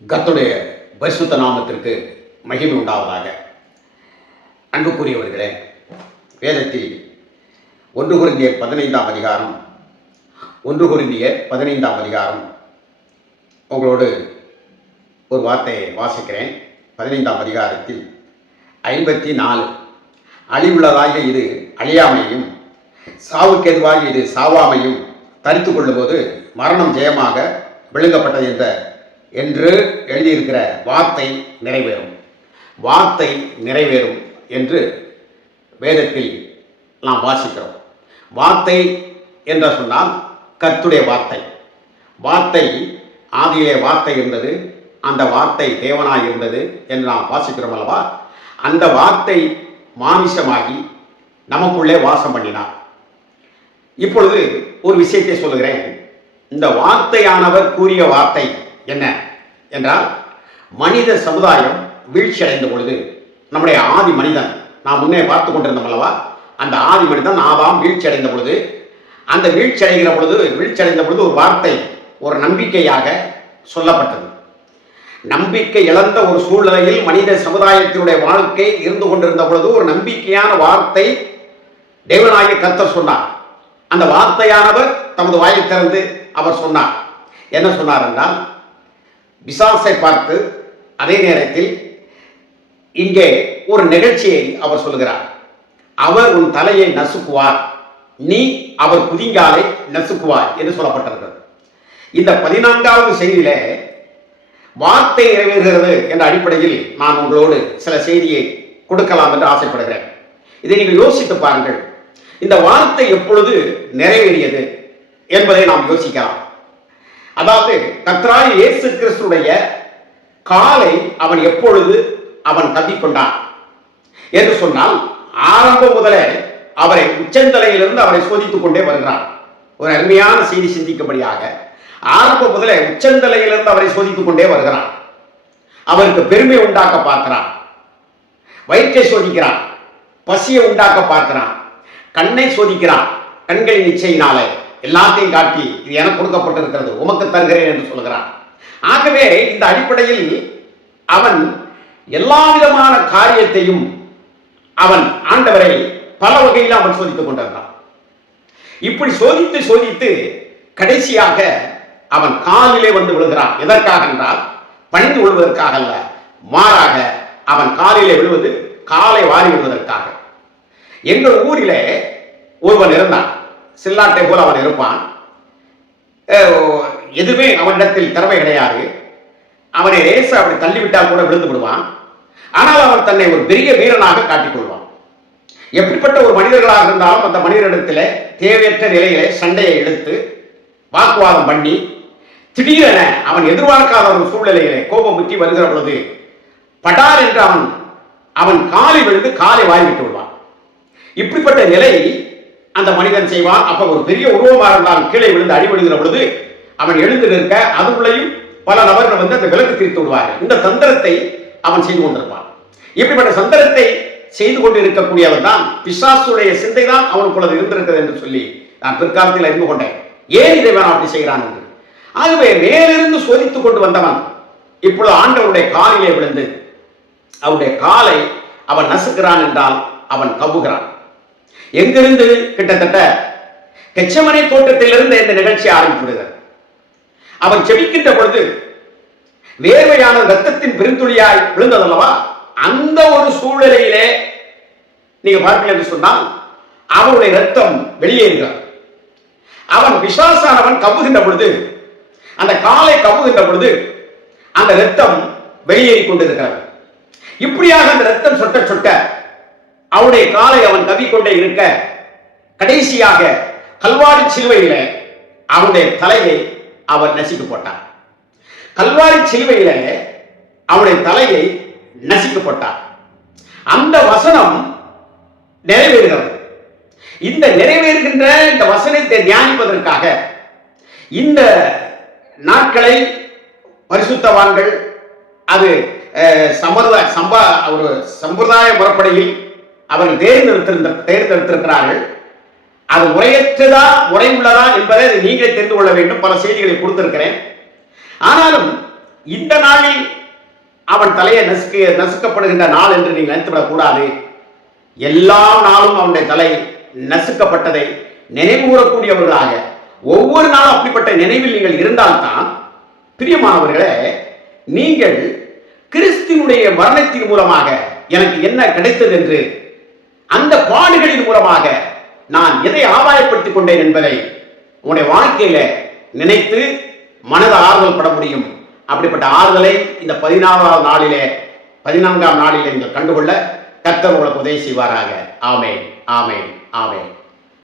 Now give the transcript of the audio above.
கர்த்தருடைய பரிசுத்த நாமத்திற்கு மகிமை உண்டாவதாக. அன்புக்குரியவர்களே, வேதத்தில் 1 கொரிந்தியர் 15ஆம் அதிகாரம் 1 கொரிந்தியர் 15ஆம் அதிகாரம் உங்களோடு ஒரு வார்த்தையை வாசிக்கிறேன். 15ஆம் அதிகாரத்தில் 54 அழிவுள்ளதாகிய இது அழியாமையும் சாவுக்கெதுவாகி இது சாவாமையும் தரித்து கொள்ளும்போது மரணம் ஜெயமாக விழுங்கப்பட்டது என்று எழுதியிருக்கிற வார்த்தை நிறைவேறும். வார்த்தை நிறைவேறும் என்று வேதத்தில் நாம் வாசிக்கிறோம். வார்த்தை என்று சொன்னால் கர்த்தருடைய வார்த்தை. வார்த்தை ஆதியிலே வார்த்தை இருந்தது, அந்த வார்த்தை தேவனாய் இருந்தது என்று நாம் வாசிக்கிறோம் அல்லவா? அந்த வார்த்தை மாமிசமாகி நமக்குள்ளே வாசம் பண்ணினார். இப்பொழுது ஒரு விஷயத்தை சொல்லுகிறேன். இந்த வார்த்தையானவர் கூறிய வார்த்தை என்ன என்றால், மனித சமுதாயம் வீழ்ச்சி அடைந்த பொழுது நம்முடைய ஆதி மனிதன், நாம் முன்னே பார்த்து கொண்டிருந்தோம் அல்லவா, அந்த ஆதி மனிதன் ஆதாம் வீழ்ச்சி அடைந்த பொழுது, அந்த வீழ்ச்சி அடைந்த பொழுது ஒரு வார்த்தை, ஒரு நம்பிக்கையாக சொல்லப்பட்டது. நம்பிக்கை இழந்த ஒரு சூழ்நிலையில் மனித சமுதாயத்தினுடைய வாழ்க்கை இருந்து கொண்டிருந்த பொழுது ஒரு நம்பிக்கையான வார்த்தை தேவனாகிய கர்த்தர் சொன்னார். அந்த வார்த்தையானவர் தமது வாயை திறந்து அவர் சொன்னார். என்ன சொன்னார் என்றால், பிசாசை பார்த்து அதே நேரத்தில் இங்கே ஒரு நிகழ்ச்சியை அவர் சொல்லுகிறார். அவர் உன் தலையை நசுக்குவார், நீ அவர் குதிங்காலை நசுக்குவார் என்று சொல்லப்பட்டிருக்கிறது. இந்த 14வது செய்தியிலே வார்த்தை நிறைவேறுகிறது என்ற அடிப்படையில் நான் உங்களோடு சில செய்தியை கொடுக்கலாம் என்று ஆசைப்படுகிறேன். இதை நீங்கள் யோசித்து பாருங்கள். இந்த வார்த்தை எப்பொழுது நிறைவேறியது என்பதை நாம் யோசிக்கலாம். அதாவது கர்த்தராகிய இயேசு கிறிஸ்துடைய காலை அவன் எப்பொழுது அவன் கவ்விக்கொண்டான் என்று சொன்னால், ஆரம்பம் முதலே அவரை உச்சந்தலையிலிருந்து அவரை சோதித்துக் கொண்டே வருகிறான். ஒரு அருமையான செய்தி சிந்திக்கும்படியாக, ஆரம்பம் முதலே உச்சந்தலையிலிருந்து அவரை சோதித்துக் கொண்டே வருகிறான். அவருக்கு பெருமை உண்டாக்க பார்க்கிறான், வயிற்றை சோதிக்கிறான், பசியை உண்டாக்க பார்க்கிறான், கண்ணை சோதிக்கிறான். கண்களின் நிச்சயினாலே எல்லாத்தையும் காட்டி இது எனக்கு கொடுக்கப்பட்டிருக்கிறது, உமக்கு தருகிறேன் என்று சொல்கிறான். ஆகவே இந்த அடிப்படையில் அவன் எல்லா விதமான காரியத்தையும் அவன் ஆண்டவரை பல வகையில் அவன் சோதித்துக் கொண்டிருந்தான். இப்படி சோதித்து சோதித்து கடைசியாக அவன் காலிலே வந்து விழுகிறான். எதற்காக என்றால், பணிந்து கொள்வதற்காக அல்ல, மாறாக அவன் காலிலே விழுவது காலை வாரி விடுவதற்காக. எங்கள் ஊரிலே ஒருவன் இருந்தான். சில்லாட்டை போல அவன் இருப்பான். எதுவுமே அவனிடத்தில் திறமை கிடையாது. அவனை ரேச அப்படி தள்ளிவிட்டால் கூட விழுந்து விடுவான். ஆனால் அவன் தன்னை ஒரு பெரிய வீரனாக காட்டிக்கொள்வான். எப்படிப்பட்ட ஒரு மனிதர்களாக இருந்தாலும் அந்த மனிதனிடத்தில் தேவையற்ற நிலையிலே சண்டையை இழுத்து வாக்குவாதம் பண்ணி திடீரென அவன் எதிர்பார்க்காத ஒரு சூழ்நிலையிலே கோபம் முற்றி வருகிற பொழுது படார் என்று அவன் காலை விழுந்து காலை வாய்விட்டு விடுவான். இப்படிப்பட்ட நிலை அந்த மனிதன் செய்வான். அப்ப ஒரு பெரிய உருவமாக இருந்தால் கீழே விழுந்து அடிபடுகிற பொழுது அவன் எழுந்து நிற்க அதுக்குள்ளையும் பல நபர்கள் வந்து அந்த விலக்கு தீர்த்து விடுவார்கள். இந்த தந்திரத்தை அவன் செய்து கொண்டிருப்பான். இப்படிப்பட்ட சந்திரத்தை செய்து கொண்டு இருக்கக்கூடியவன் தான் பிசாசுடைய சிந்தை தான் அவனுக்குள்ளது இருந்திருக்கிறது என்று சொல்லி நான் பிற்காலத்தில் அறிந்து கொண்டேன். ஏன் இதை வேணாம் அப்படி செய்கிறான் என்று. ஆகவே மேலிருந்து சோதித்துக் கொண்டு வந்தவன் இப்பொழுது ஆண்டவருடைய காலிலே விழுந்து அவருடைய காலை அவன் நசுக்கிறான் என்றால் அவன் கவ்வுகிறான். எங்கிருந்து? கிட்டத்தட்ட கெச்சமனை தோட்டத்திலிருந்து இந்த நிகழ்ச்சி ஆரம்பிக்கிறது. அவன் செபிக்கின்ற பொழுது வேர்வையான ரத்தத்தின் பெருந்துளியாய் விழுந்ததல்லவா, அந்த ஒரு சூழ்நிலையிலே நீங்க பார்க்கல என்று சொன்னால் அவனுடைய ரத்தம் வெளியேறுகிறார். அவன் பிசாசானவன் கவ்வுகின்ற பொழுது, அந்த காலை கவ்வுகின்ற பொழுது அந்த ரத்தம் வெளியேறி கொண்டிருக்கிறது. இப்படியாக அந்த ரத்தம் சொட்ட சொட்ட அவனுடைய காலை அவன் கவ்விக்கொண்டே இருக்க கடைசியாக கல்வாரி சிலுவையில அவனுடைய தலையை அவன் நசுக்கி போட்டான். கல்வாரி சிலுவையில அவனுடைய தலையை நசுக்கி போட்டான். அந்த வசனம் நிறைவேறுகிறது. இந்த நிறைவேறுகின்ற இந்த வசனத்தை தியானிப்பதற்காக இந்த நாட்களை பரிசுத்தவான்கள் அது ஒரு சம்பிரதாய முறைப்படியில் அவர்கள் தேர்ந்தெடுத்திருக்கிறார்கள். அது முறையற்றதா முறை உள்ளதா என்பதை நீங்களே தெரிந்து கொள்ள வேண்டும். பல செய்திகளை கொடுத்திருக்கிறேன். ஆனாலும் இந்த நாளில் அவன் தலையை நசுக்கப்படுகின்ற நாள் என்று நீங்கள் நினைத்துவிடக் கூடாது. எல்லா நாளும் அவனுடைய தலை நசுக்கப்பட்டதை நினைவு கூறக்கூடியவர்களாக ஒவ்வொரு நாளும் அப்படிப்பட்ட நினைவில் நீங்கள் இருந்தால்தான், பிரியமானவர்களே, நீங்கள் கிறிஸ்துவினுடைய மரணத்தின் மூலமாக எனக்கு என்ன கிடைத்தது என்று, அந்த பாடுகளின் மூலமாக நான் எதை ஆதாயப்படுத்திக் கொண்டேன் என்பதை உங்களுடைய வாழ்க்கையில நினைத்து மனத ஆறுதல் பட முடியும். அப்படிப்பட்ட ஆறுதலை இந்த 14ஆம் நாளிலே நீங்கள் கண்டுகொள்ள கர்த்தர் உங்களுக்கு உதவி செய்வாராக. ஆமென், ஆமென், ஆமென்.